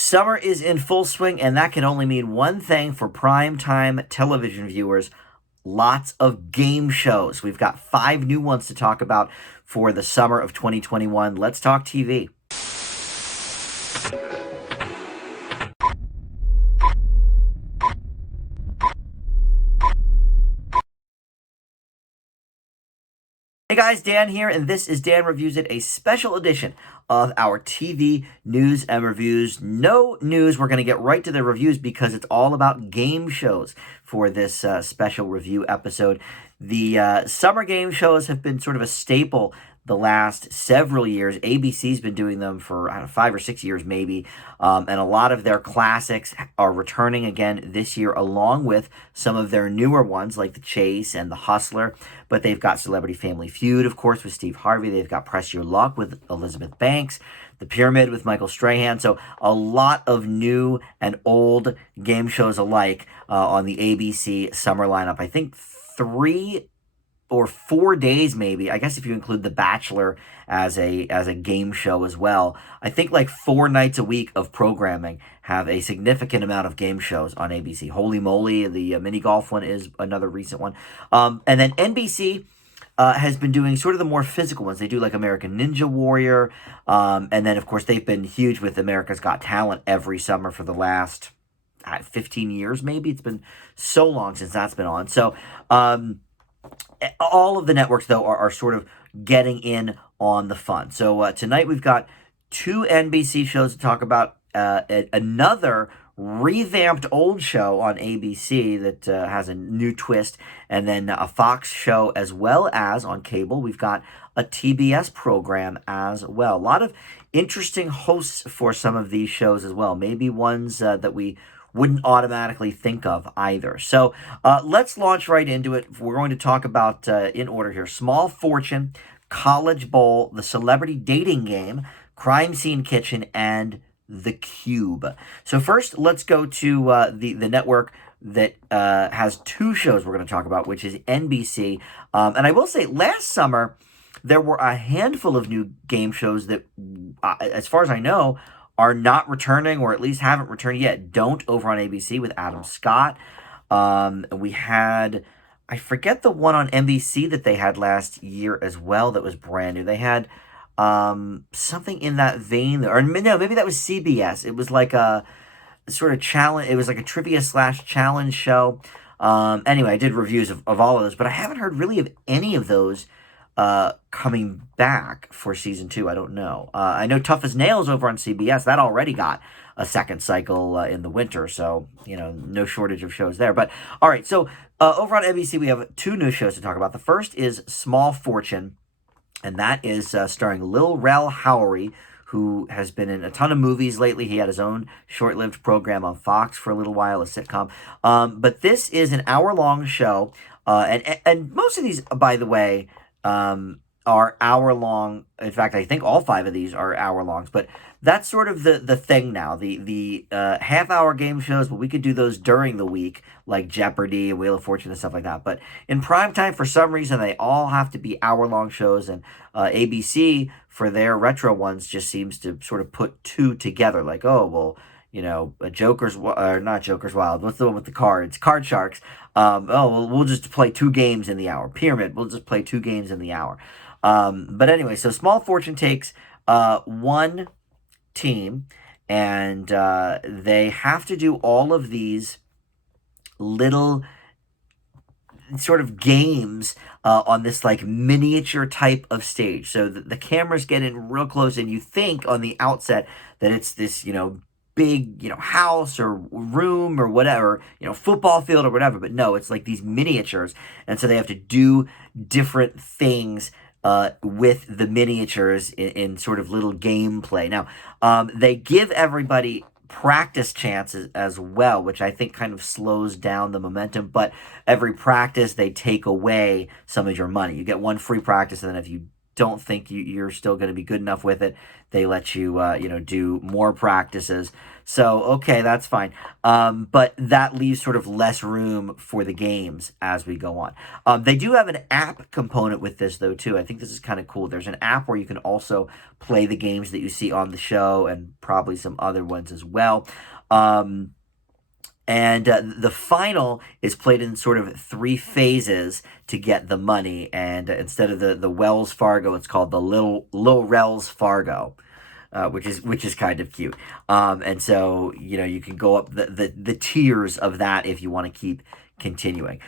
Summer is in full swing, and that can only mean one thing for primetime television viewers: lots of game shows. We've got 5 new ones to talk about for the summer of 2021. Let's talk TV. Hey guys, Dan here, and this is Dan Reviews It, a special edition of our TV news and reviews. No news, we're going to get right to the reviews because it's all about game shows for this special review episode. The summer game shows have been sort of a staple the last several years. ABC's been doing them for, I don't know, 5 or 6 years maybe, and a lot of their classics are returning again this year, along with some of their newer ones like The Chase and The Hustler. But they've got Celebrity Family Feud, of course, with Steve Harvey. They've got Press Your Luck with Elizabeth Banks, The Pyramid with Michael Strahan. So a lot of new and old game shows alike on the ABC summer lineup. I think 3 or 4 days maybe, I guess if you include The Bachelor as a game show as well. I think like 4 nights a week of programming have a significant amount of game shows on ABC. Holy Moly, the mini golf one is another recent one. And then NBC has been doing sort of the more physical ones. They do like American Ninja Warrior. And then, of course, they've been huge with America's Got Talent every summer for the last 15 years maybe. It's been so long since that's been on. So all of the networks, though, are sort of getting in on the fun. So tonight we've got 2 NBC shows to talk about, another revamped old show on ABC that has a new twist, and then a Fox show, as well as on cable we've got a TBS program as well. A lot of interesting hosts for some of these shows as well, maybe ones that we wouldn't automatically think of either. So let's launch right into it. We're going to talk about, in order here, Small Fortune, College Bowl, The Celebrity Dating Game, Crime Scene Kitchen, and The Cube. So first, let's go to the network that has 2 shows we're going to talk about, which is NBC. And I will say, last summer, there were a handful of new game shows that, as far as I know, are not returning, or at least haven't returned yet. Don't over on ABC with Adam Scott. We had, I forget the one on NBC that they had last year as well that was brand new. They had something in that vein, or no, maybe that was CBS. It was like a sort of challenge. It was like a trivia/challenge show. Anyway, I did reviews of all of those, but I haven't heard really of any of those coming back for season 2. I don't know. I know Tough as Nails over on CBS, that already got a second cycle in the winter, so no shortage of shows there. But all right, so over on NBC we have 2 new shows to talk about. The first is Small Fortune, and that is starring Lil Rel Howery, who has been in a ton of movies lately. He had his own short-lived program on Fox for a little while, a sitcom. But this is an hour-long show, and most of these, by the way, are hour-long. In fact, I think all 5 of these are hour-longs, but that's sort of the thing now. The half-hour game shows, but we could do those during the week, like Jeopardy and Wheel of Fortune and stuff like that. But in prime time, for some reason, they all have to be hour-long shows, and ABC, for their retro ones, just seems to sort of put 2 together, like, oh, well, or not Joker's Wild. What's the one with the cards? Card Sharks. Oh, well, we'll just play 2 games in the hour. Pyramid. We'll just play 2 games in the hour. But anyway, so Small Fortune takes 1 team, and they have to do all of these little sort of games on this like miniature type of stage. So the cameras get in real close, and you think on the outset that it's this, big, house or room or whatever, football field or whatever. But no, it's like these miniatures. And so they have to do different things with the miniatures in sort of little gameplay. Now, they give everybody practice chances as well, which I think kind of slows down the momentum. But every practice, they take away some of your money. You get 1 free practice, and then if you don't think you're still going to be good enough with it, they let you, do more practices. So, okay, that's fine. But that leaves sort of less room for the games as we go on. They do have an app component with this, though, too. I think this is kind of cool. There's an app where you can also play the games that you see on the show and probably some other ones as well. And the final is played in sort of 3 phases to get the money. And instead of the Wells Fargo, it's called the Lil Rells Fargo. Which is kind of cute. And so, you can go up the tiers of that if you want to keep continuing.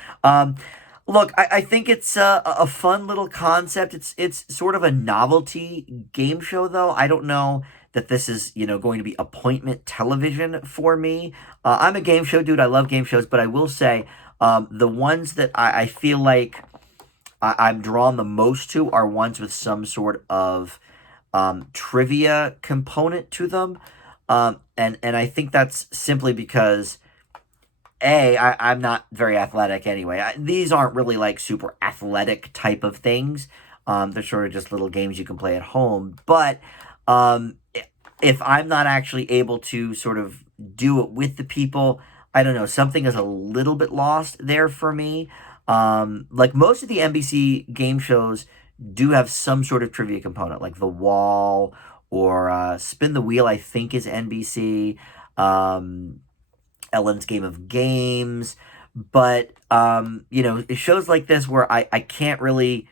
Look, I think it's a fun little concept. It's sort of a novelty game show, though. I don't know that this is, going to be appointment television for me. I'm a game show dude. I love game shows, but I will say the ones that I feel like I'm drawn the most to are ones with some sort of trivia component to them. And I think that's simply because, I'm not very athletic anyway. These aren't really like super athletic type of things. They're sort of just little games you can play at home. But if I'm not actually able to sort of do it with the people, I don't know, something is a little bit lost there for me. Like most of the NBC game shows do have some sort of trivia component, like The Wall or Spin the Wheel, I think is NBC, Ellen's Game of Games. But, shows like this where I can't really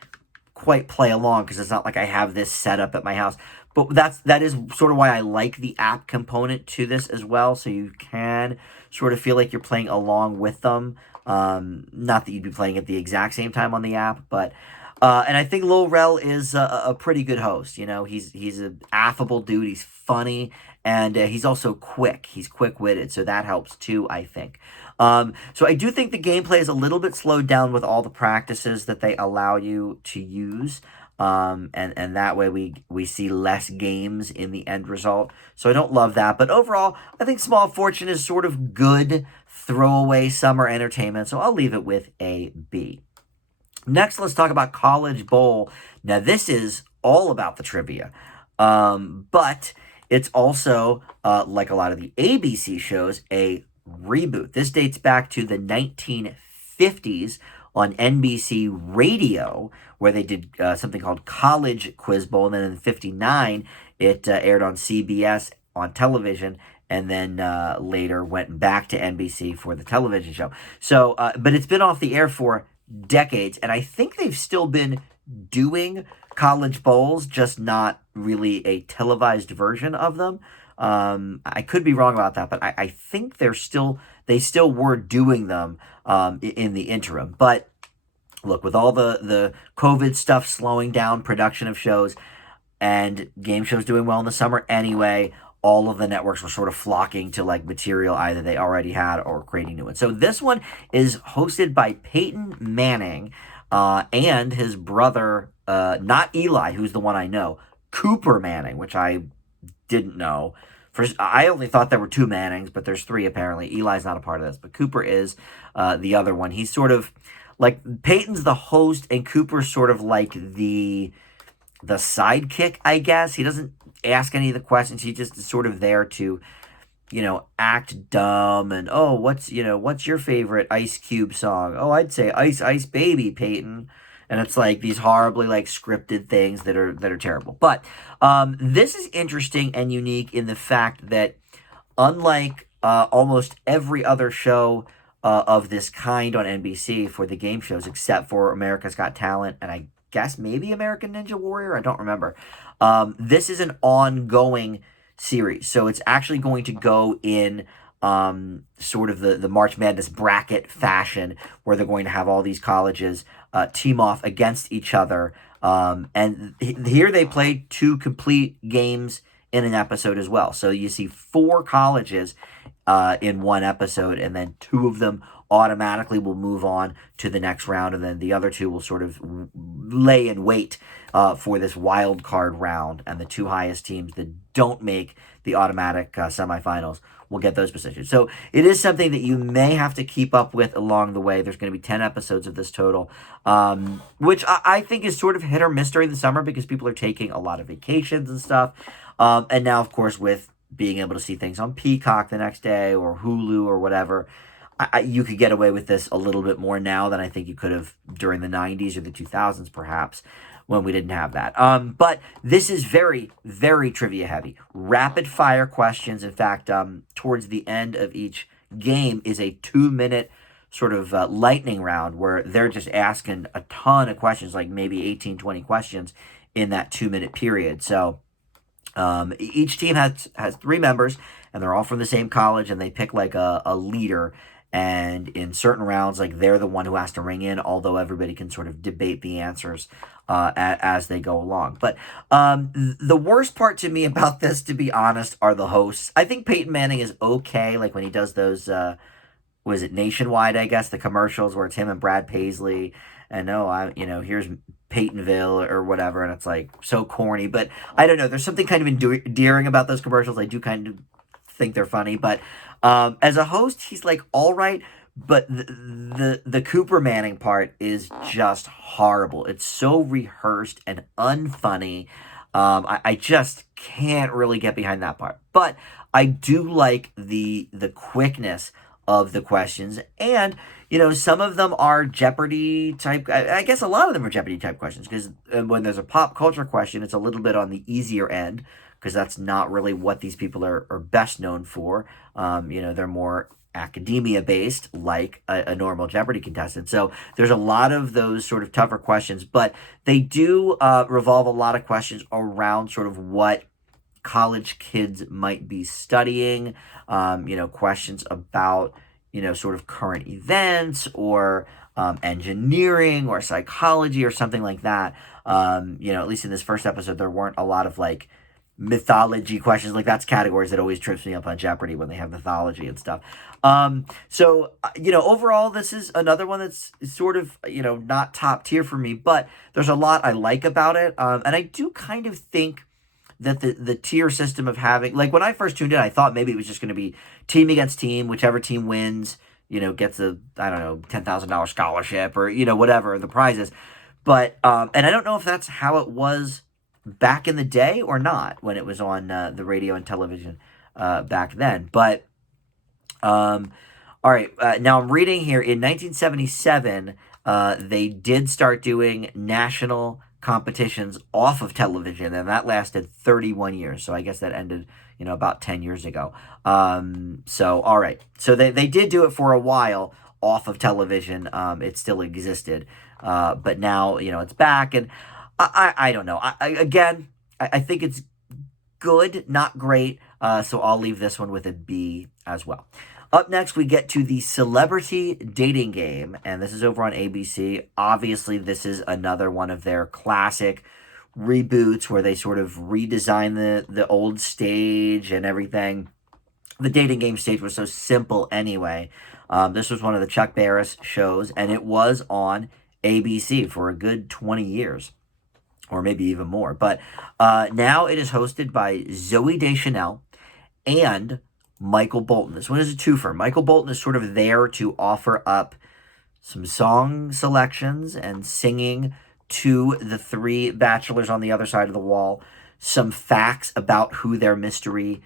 quite play along because it's not like I have this set up at my house. But that is sort of why I like the app component to this as well, so you can sort of feel like you're playing along with them. Not that you'd be playing at the exact same time on the app, but and I think Lil Rel is a pretty good host. He's an affable dude. He's funny, and he's also quick. He's quick-witted, so that helps too, I think. So I do think the gameplay is a little bit slowed down with all the practices that they allow you to use. And that way we see less games in the end result. So I don't love that. But overall, I think Small Fortune is sort of good throwaway summer entertainment. So I'll leave it with a B. Next, let's talk about College Bowl. Now, this is all about the trivia. But it's also, like a lot of the ABC shows, a reboot. This dates back to the 1950s on NBC Radio, where they did something called College Quiz Bowl. And then in 1959, it aired on CBS on television, and then later went back to NBC for the television show. So, but it's been off the air for decades, and I think they've still been doing college bowls, just not really a televised version of them. I could be wrong about that, but I think they still were doing them in the interim. But look, with all the COVID stuff slowing down production of shows and game shows doing well in the summer anyway, all of the networks were sort of flocking to like material either they already had or creating new ones. So this one is hosted by Peyton Manning and his brother, not Eli, who's the one I know, Cooper Manning, which I didn't know. I only thought there were 2 Mannings, but there's 3 apparently. Eli's not a part of this, but Cooper is the other one. He's sort of like Peyton's the host, and Cooper's sort of like the sidekick, I guess. He doesn't ask any of the questions. He just is sort of there to, act dumb and, oh, what's your favorite Ice Cube song? Oh, I'd say Ice Ice Baby, Peyton. And it's like these horribly like scripted things that are terrible. But this is interesting and unique in the fact that unlike almost every other show of this kind on NBC for the game shows, except for America's Got Talent and I guess maybe American Ninja Warrior, I don't remember. This is an ongoing series. So it's actually going to go in sort of the March Madness bracket fashion, where they're going to have all these colleges team off against each other. And here they play 2 complete games in an episode as well. So you see 4 colleges in one episode, and then two of them automatically will move on to the next round, and then the other two will sort of lay in wait for this wild card round, and the two highest teams that don't make the automatic semifinals will get those positions. So it is something that you may have to keep up with along the way. There's going to be 10 episodes of this total, which I think is sort of hit or miss during the summer because people are taking a lot of vacations and stuff. And now, of course, with being able to see things on Peacock the next day or Hulu or whatever, you could get away with this a little bit more now than I think you could have during the 90s or the 2000s, perhaps, when we didn't have that. But this is very, very trivia heavy. Rapid fire questions. In fact, towards the end of each game is a 2-minute sort of lightning round where they're just asking a ton of questions, like maybe 18, 20 questions in that 2-minute period. So each team has 3 members, and they're all from the same college, and they pick like a leader. And in certain rounds, like they're the one who has to ring in, although everybody can sort of debate the answers as they go along. But the worst part to me about this, to be honest, are the hosts. I think Peyton Manning is okay, like when he does those, was it Nationwide, I guess, the commercials where it's him and Brad Paisley, and here's Peytonville or whatever, and it's like so corny. But I don't know, there's something kind of endearing about those commercials. I do kind of think they're funny, but as a host, he's like all right, but the Cooper Manning part is just horrible. It's so rehearsed and unfunny. I just can't really get behind that part. But I do like the quickness of the questions, and some of them are Jeopardy type. I guess a lot of them are Jeopardy type questions because when there's a pop culture question, it's a little bit on the easier end, because that's not really what these people are best known for. They're more academia based, like a normal Jeopardy contestant. So there's a lot of those sort of tougher questions, but they do revolve a lot of questions around sort of what college kids might be studying, questions about, sort of current events or engineering or psychology or something like that. At least in this first episode, there weren't a lot of like mythology questions. Like that's categories that always trips me up on Jeopardy when they have mythology and stuff. Overall, this is another one that's sort of, not top tier for me, but there's a lot I like about it. And I do kind of think that the tier system of having, like when I first tuned in, I thought maybe it was just going to be team against team, whichever team wins, gets a, I don't know, $10,000 scholarship or, whatever the prize is. But, and I don't know if that's how it was back in the day or not when it was on the radio and television back then. But, all right, now I'm reading here in 1977, they did start doing national competitions off of television, and that lasted 31 years. So I guess that ended, about 10 years ago. So, all right. So they did do it for a while off of television. It still existed. But now, it's back, and I don't know. I think it's good, not great. So I'll leave this one with a B as well. Up next, we get to the Celebrity Dating Game, and this is over on ABC. Obviously, this is another one of their classic reboots where they sort of redesign the old stage and everything. The dating game stage was so simple anyway. This was one of the Chuck Barris shows, and it was on ABC for a good 20 years, or maybe even more. But now it is hosted by Zooey Deschanel and Michael Bolton. This one is a twofer. Michael Bolton is sort of there to offer up some song selections and singing to the 3 bachelors on the other side of the wall, some facts about who their mystery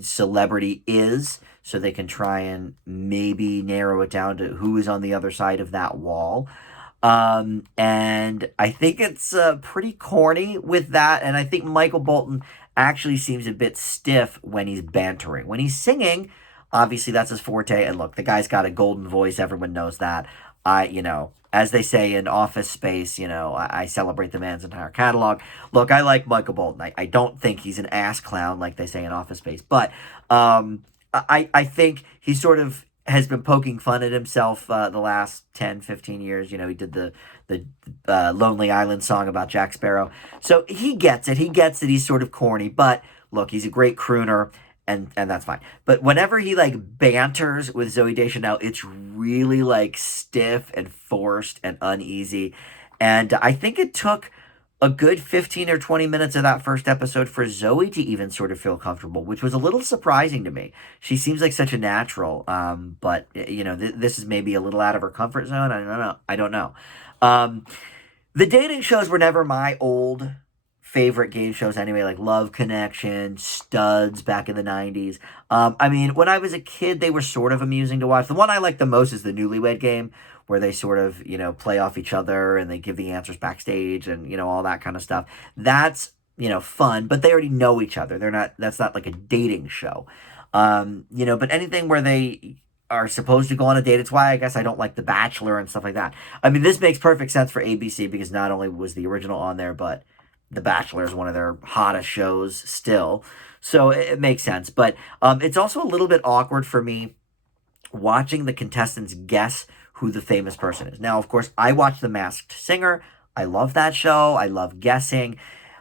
celebrity is, so they can try and maybe narrow it down to who is on the other side of that wall. And I think it's pretty corny with that, and I think Michael Bolton actually seems a bit stiff when he's bantering. When he's singing, obviously that's his forte, and look, the guy's got a golden voice, everyone knows that. As they say in Office Space, I celebrate the man's entire catalog. Look, I like Michael Bolton. I don't think he's an ass clown like they say in Office Space, but I think he sort of has been poking fun at himself the last 10, 15 years. He did the Lonely Island song about Jack Sparrow. So he gets it. He gets that he's sort of corny, but look, he's a great crooner, and that's fine. But whenever he like banters with Zoe Deschanel, it's really like stiff and forced and uneasy. And I think it took a good 15 or 20 minutes of that first episode for Zoe to even sort of feel comfortable, which was a little surprising to me. She seems like such a natural, but you know, this is maybe a little out of her comfort zone. I don't know. I don't know. Um, the dating shows were never my old favorite game shows anyway, like Love Connection, Studs back in the 90s. I mean, when I was a kid, they were sort of amusing to watch. The one I like the most is the Newlywed Game, where they sort of, you know, play off each other and they give the answers backstage and, you know, all that kind of stuff. That's, you know, fun, but they already know each other. That's not like a dating show. You know, but anything where they are supposed to go on a date. It's why I guess I don't like The Bachelor and stuff like that. I mean, this makes perfect sense for ABC because not only was the original on there, but The Bachelor is one of their hottest shows still. So it makes sense. But it's also a little bit awkward for me watching the contestants guess who the famous person is. Now, of course, I watch The Masked Singer. I love that show. I love guessing.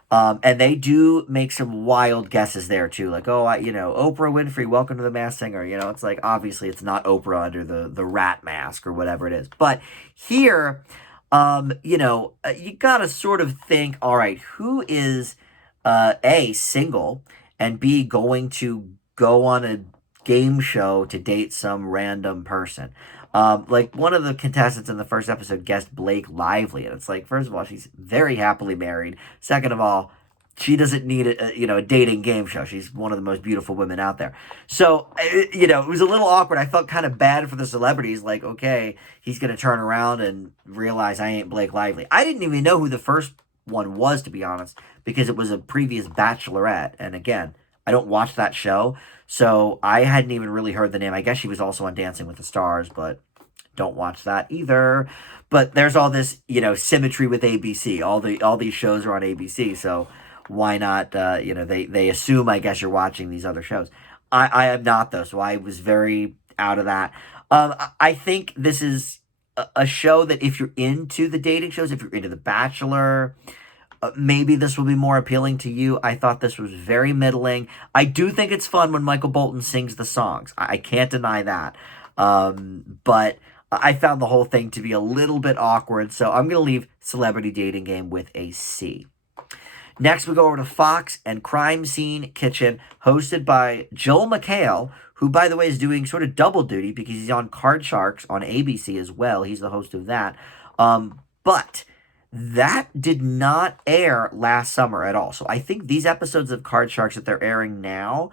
And they do make some wild guesses there too, like you know, Oprah Winfrey, welcome to The Masked Singer. You know, it's like obviously it's not Oprah under the rat mask or whatever it is, but here, you know, you gotta sort of think, all right, who is a single and B going to go on a game show to date some random person. Like one of the contestants in the first episode guessed Blake Lively, and it's like, first of all, she's very happily married. Second of all, she doesn't need you know, a dating game show. She's one of the most beautiful women out there. So you know, it was a little awkward. I felt kind of bad for the celebrities. Like, okay, he's gonna turn around and realize I ain't Blake Lively. I didn't even know who the first one was, to be honest, because it was a previous Bachelorette. And again, I don't watch that show, so I hadn't even really heard the name. I guess she was also on Dancing with the Stars, but don't watch that either. But there's all this, you know, symmetry with ABC. All these shows are on ABC, so why not? You know, they assume, I guess, you're watching these other shows. I am not though, so I was very out of that. I think this is a show that if you're into the dating shows, if you're into The Bachelor, maybe this will be more appealing to you. I thought this was very middling. I do think it's fun when Michael Bolton sings the songs. I can't deny that. But I found the whole thing to be a little bit awkward, so I'm going to leave Celebrity Dating Game with a C. Next, we go over to Fox and Crime Scene Kitchen, hosted by Joel McHale, who, by the way, is doing sort of double duty because he's on Card Sharks on ABC as well. He's the host of that. But that did not air last summer at all. So I think these episodes of Card Sharks that they're airing now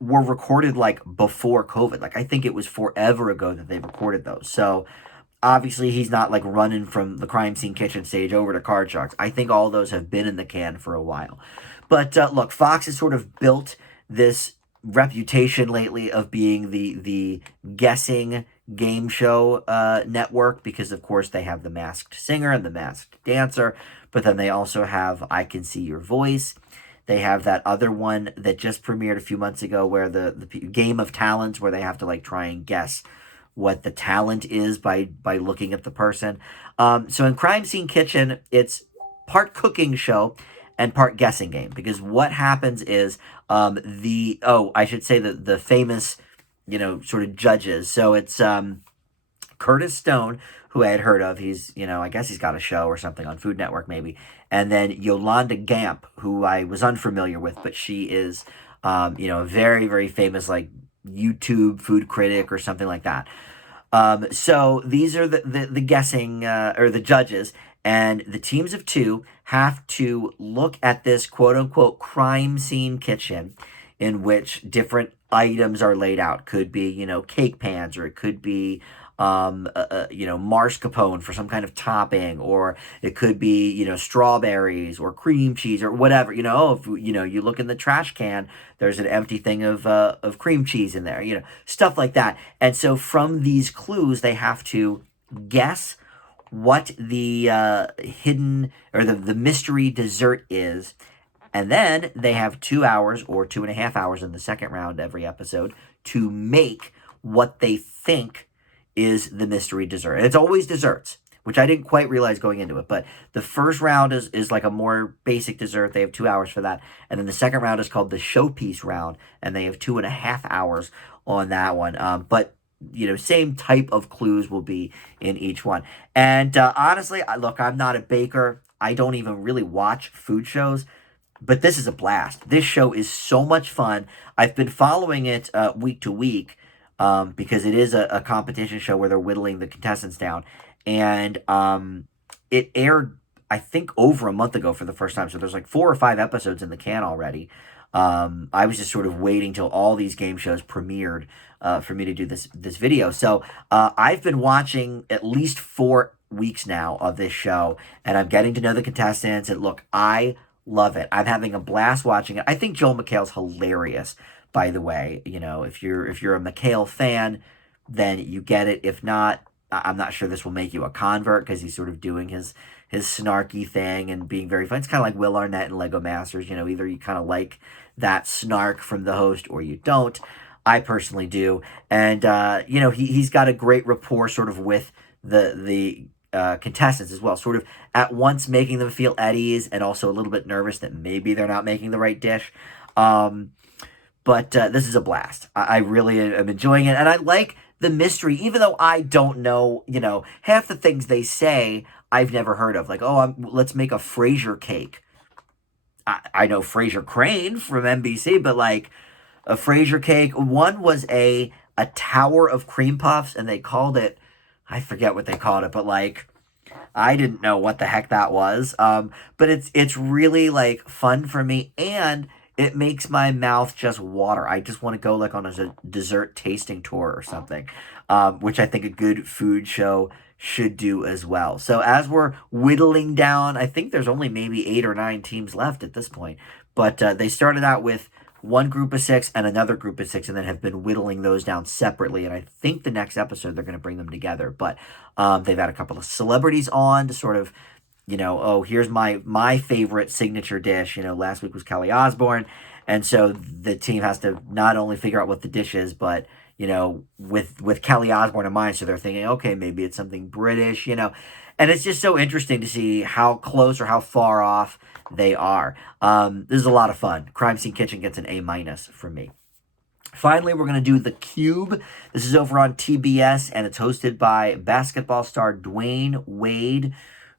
were recorded like before COVID. Like I think it was forever ago that they recorded those. So obviously he's not like running from the Crime Scene Kitchen stage over to Card Sharks. I think all those have been in the can for a while. But look, Fox has sort of built this reputation lately of being the guessing game show network because of course they have The Masked Singer and The Masked Dancer, but then they also have I Can See Your Voice. They have that other one that just premiered a few months ago where the Game of Talents, where they have to like try and guess what the talent is by looking at the person. So in Crime Scene Kitchen, it's part cooking show and part guessing game because what happens is I should say the famous, you know, sort of judges. So it's Curtis Stone, who I had heard of. He's, you know, I guess he's got a show or something on Food Network maybe. And then Yolanda Gamp, who I was unfamiliar with, but she is, you know, a very, very famous like YouTube food critic or something like that. So these are the guessing or the judges, and the teams of two have to look at this quote unquote crime scene kitchen in which different items are laid out. Could be, you know, cake pans, or it could be you know, mascarpone for some kind of topping, or it could be, you know, strawberries or cream cheese or whatever. You know, if you know, you look in the trash can, there's an empty thing of cream cheese in there. You know, stuff like that. And so from these clues, they have to guess what the hidden or the mystery dessert is. And then they have 2 hours or 2.5 hours in the second round every episode to make what they think is the mystery dessert. And it's always desserts, which I didn't quite realize going into it. But the first round is like a more basic dessert. They have 2 hours for that. And then the second round is called the showpiece round, and they have 2.5 hours on that one. But same type of clues will be in each one. And honestly, look, I'm not a baker. I don't even really watch food shows, but this is a blast. This show is so much fun. I've been following it week to week because it is a competition show where they're whittling the contestants down. And it aired, I think, over a month ago for the first time. So there's like 4 or 5 episodes in the can already. I was just sort of waiting till all these game shows premiered for me to do this video. So I've been watching at least 4 weeks now of this show, and I'm getting to know the contestants. And look, I love it. I'm having a blast watching it. I think Joel McHale's hilarious, by the way. If you're a McHale fan, then you get it. If not, I'm not sure this will make you a convert because he's sort of doing his snarky thing and being very fun. It's kind of like Will Arnett and Lego Masters. Either you kind of like that snark from the host or you don't. I personally do. And, he's got a great rapport sort of with the contestants as well, sort of at once making them feel at ease and also a little bit nervous that maybe they're not making the right dish. But this is a blast. I really am enjoying it. And I like the mystery, even though I don't know, half the things they say I've never heard of. Like, let's make a Fraser cake. I know Fraser Crane from NBC, but like a Fraser cake. One was a tower of cream puffs, and they called it, I forget what they called it, but like, I didn't know what the heck that was. But it's really like fun for me, and it makes my mouth just water. I just want to go like on a dessert tasting tour or something, which I think a good food show should do as well. So as we're whittling down, I think there's only maybe 8 or 9 teams left at this point. But they started out with one group of 6 and another group of 6, and then have been whittling those down separately. And I think the next episode they're going to bring them together. But they've had a couple of celebrities on to sort of, here's my favorite signature dish. Last week was Kelly Osbourne, and so the team has to not only figure out what the dish is, but with Kelly Osbourne in mind, so they're thinking, okay, maybe it's something British, and it's just so interesting to see how close or how far off they are. This is a lot of fun. Crime Scene Kitchen gets an A- from me. Finally, we're going to do The Cube. This is over on TBS, and it's hosted by basketball star Dwayne Wade,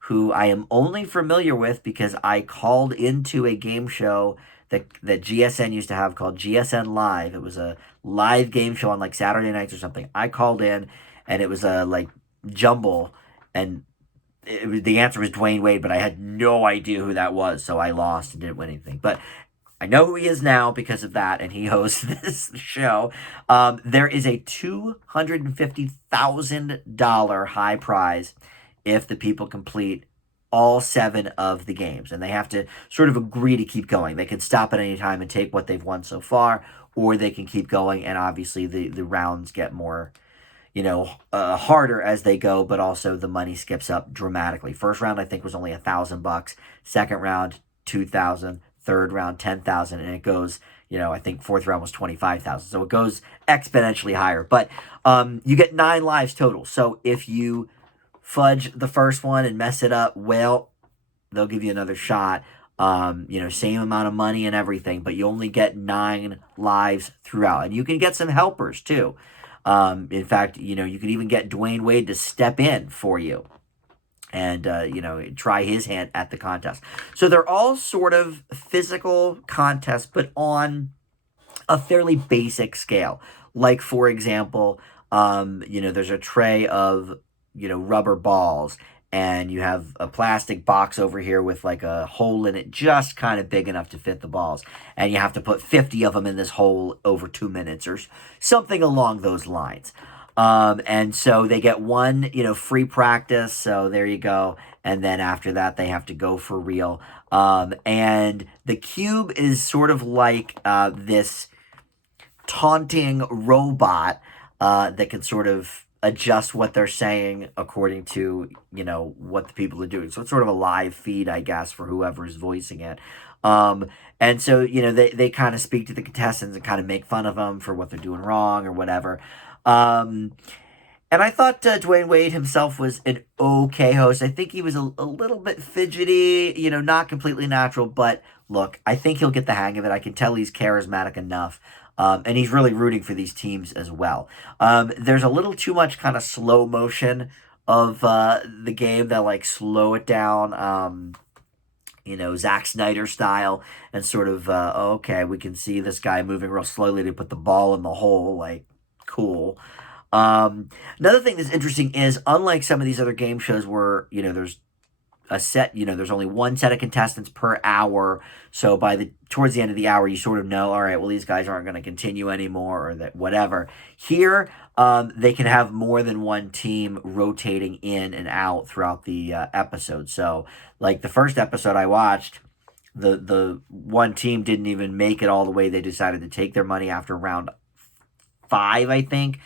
who I am only familiar with because I called into a game show that GSN used to have called GSN Live. It was a live game show on like Saturday nights or something. I called in, and it was a like jumble, and the answer was Dwayne Wade, but I had no idea who that was, so I lost and didn't win anything. But I know who he is now because of that, and he hosts this show. There is a $250,000 high prize if the people complete all 7 of the games, and they have to sort of agree to keep going. They can stop at any time and take what they've won so far, or they can keep going, and obviously the rounds get more harder as they go, but also the money skips up dramatically. First round, I think, was only $1,000. Second round, 2,000. Third round, 10,000, and it goes, I think fourth round was 25,000. So it goes exponentially higher. But you get 9 lives total. So if you fudge the first one and mess it up, well, they'll give you another shot. Same amount of money and everything, but you only get 9 lives throughout. And you can get some helpers too. In fact, you can even get Dwayne Wade to step in for you and, try his hand at the contest. So they're all sort of physical contests, but on a fairly basic scale. Like, for example, there's a tray of, rubber balls, and you have a plastic box over here with like a hole in it just kind of big enough to fit the balls. And you have to put 50 of them in this hole over 2 minutes or something along those lines. And so they get one, free practice. So there you go. And then after that, they have to go for real. And the cube is sort of like this taunting robot that can sort of adjust what they're saying according to, what the people are doing. So it's sort of a live feed, I guess, for whoever is voicing it. And so, they kind of speak to the contestants and kind of make fun of them for what they're doing wrong or whatever. And I thought Dwayne Wade himself was an okay host. I think he was a little bit fidgety, not completely natural, but look, I think he'll get the hang of it. I can tell he's charismatic enough. And he's really rooting for these teams as well. There's a little too much kind of slow motion of the game that like slow it down. Zack Snyder style, and sort of, okay, we can see this guy moving real slowly to put the ball in the hole. Like, cool. Um, Another thing that's interesting is, unlike some of these other game shows where, there's there's only one set of contestants per hour. So towards the end of the hour, you sort of know, all right, well, these guys aren't going to continue anymore, or that whatever. Here, they can have more than one team rotating in and out throughout the episode. So, like the first episode I watched, the one team didn't even make it all the way. They decided to take their money after round five, I think,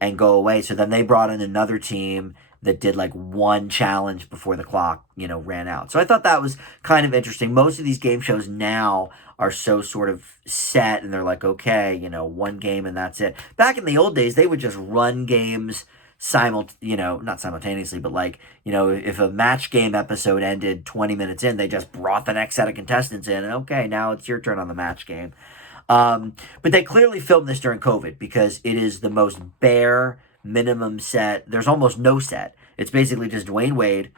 and go away. So then they brought in another team that did like one challenge before the clock, ran out. So I thought that was kind of interesting. Most of these game shows now are so sort of set, and they're like, okay, one game and that's it. Back in the old days, they would just run games not simultaneously, but like, if a match game episode ended 20 minutes in, they just brought the next set of contestants in, and okay, now it's your turn on the match game. But they clearly filmed this during COVID because it is the most bare minimum set. There's almost no set. It's basically just Dwayne Wade,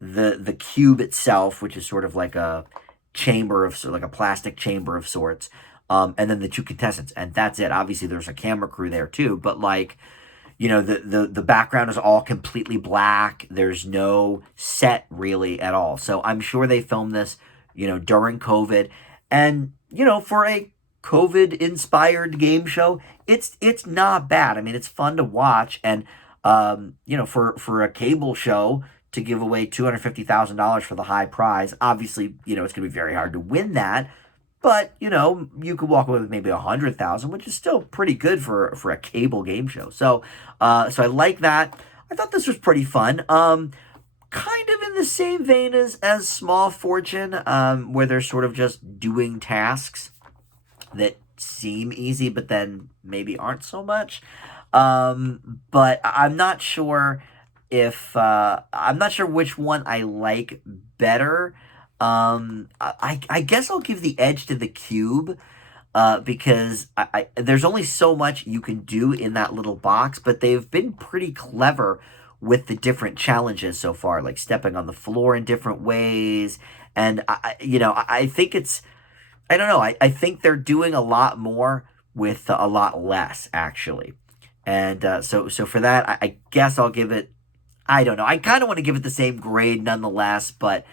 the cube itself, which is sort of like a chamber of like a plastic chamber of sorts, and then the two contestants, and that's it. Obviously, there's a camera crew there too, but like, the background is all completely black. There's no set really at all. So I'm sure they filmed this, during COVID, and for a COVID inspired game show, it's not bad. I mean, it's fun to watch, and for a cable show to give away $250,000 for the high prize, obviously, it's going to be very hard to win that. But you could walk away with maybe 100,000, which is still pretty good for a cable game show. So I like that. I thought this was pretty fun. Kind of in the same vein as Small Fortune, where they're sort of just doing tasks that seem easy, but then maybe aren't so much. But I'm not sure if I'm not sure which one I like better. I guess I'll give the edge to the cube. Because there's only so much you can do in that little box, but they've been pretty clever with the different challenges so far, like stepping on the floor in different ways. And I think I don't know. I think they're doing a lot more with a lot less, actually. And so for that, I guess I'll give it. I don't know. I kind of want to give it the same grade nonetheless, but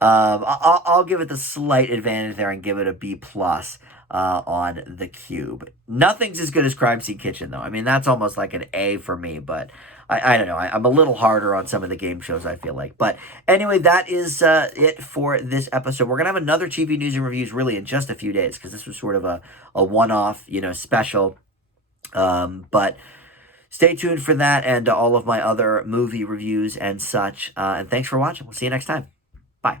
I'll give it the slight advantage there and give it a B plus on the cube. Nothing's as good as Crime Scene Kitchen, though. I mean, that's almost like an A for me, but I don't know. I'm a little harder on some of the game shows, I feel like. But anyway, that is it for this episode. We're going to have another TV news and reviews really in just a few days because this was sort of a one-off, special. But stay tuned for that and all of my other movie reviews and such. And thanks for watching. We'll see you next time. Bye.